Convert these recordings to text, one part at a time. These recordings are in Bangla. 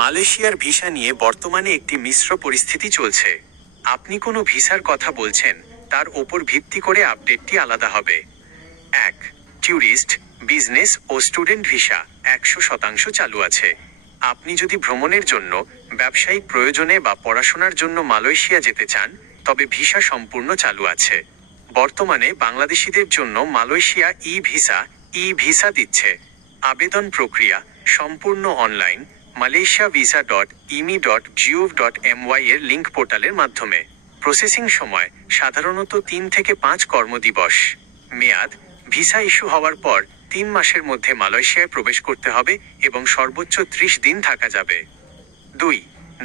মালয়েশিয়ার ভিসা নিয়ে বর্তমানে একটি মিশ্র পরিস্থিতি চলছে। আপনি কোনো ভিসার কথা বলছেন, তার ওপর ভিত্তি করে আপডেটটি আলাদা হবে। 1. ট্যুরিস্ট, বিজনেস ও স্টুডেন্ট ভিসা 100% চালু আছে। আপনি যদি ভ্রমণের জন্য, ব্যবসায়িক প্রয়োজনে বা পড়াশোনার জন্য মালয়েশিয়া যেতে চান, তবে ভিসা সম্পূর্ণ চালু আছে। বর্তমানে বাংলাদেশিদের জন্য মালয়েশিয়া ই ভিসা দিচ্ছে। আবেদন প্রক্রিয়া সম্পূর্ণ অনলাইন, malaysiavisa.imi.gov.my এর লিঙ্ক পোর্টালের মাধ্যমে। প্রসেসিং সময় সাধারণত 3 থেকে 5 কর্মদিবস। মেয়াদ, ভিসা ইস্যু হওয়ার পর 3 মাসের মধ্যে মালয়েশিয়ায় প্রবেশ করতে হবে এবং সর্বোচ্চ 30 দিন থাকা যাবে। 2.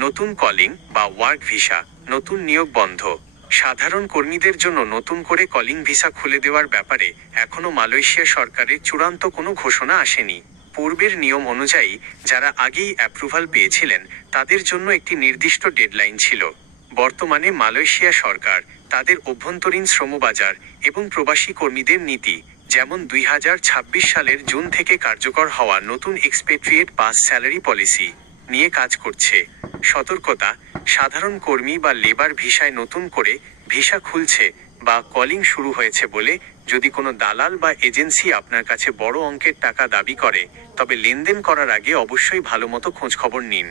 নতুন কলিং বা ওয়ার্ক ভিসা, নতুন নিয়োগ বন্ধ। সাধারণ কর্মীদের জন্য নতুন করে কলিং ভিসা খুলে দেওয়ার ব্যাপারে এখনও মালয়েশিয়া সরকারের চূড়ান্ত কোনো ঘোষণা আসেনি। পূর্বের নিয়ম অনুযায়ী যারা আগেই অ্যাপ্রুভাল পেয়েছিলেন তাদের জন্য একটি নির্দিষ্ট ডেডলাইন ছিল। বর্তমানে মালয়েশিয়া সরকার তাদের অভ্যন্তরীণ শ্রমবাজার এবং প্রবাসী কর্মীদের নীতি, যেমন 2026 সালের জুন থেকে কার্যকর হওয়া নতুন এক্সপেট্রিয়েট পাস স্যালারি পলিসি নিয়ে কাজ করছে। সতর্কতা: সাধারণ কর্মী বা লেবার ভিসায় নতুন করে ভিসা খুলছে বা কলিং শুরু হয়েছে বলে যদি কোনো দালাল বা এজেন্সি আপনার কাছে বড় অঙ্কের টাকা দাবি করে, তবে লেনদেন করার আগে অবশ্যই ভালোমতো খোঁজখবর নিন।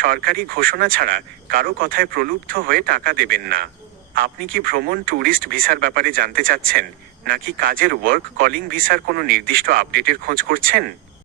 সরকারি ঘোষণা ছাড়া কারো কথায় প্রলুব্ধ হয়ে টাকা দেবেন না। আপনি কি ভ্রমণ ট্যুরিস্ট ভিসার ব্যাপারে জানতে চাচ্ছেন, নাকি কাজের ওয়ার্ক কলিং ভিসার কোনো নির্দিষ্ট আপডেটের খোঁজ করছেন?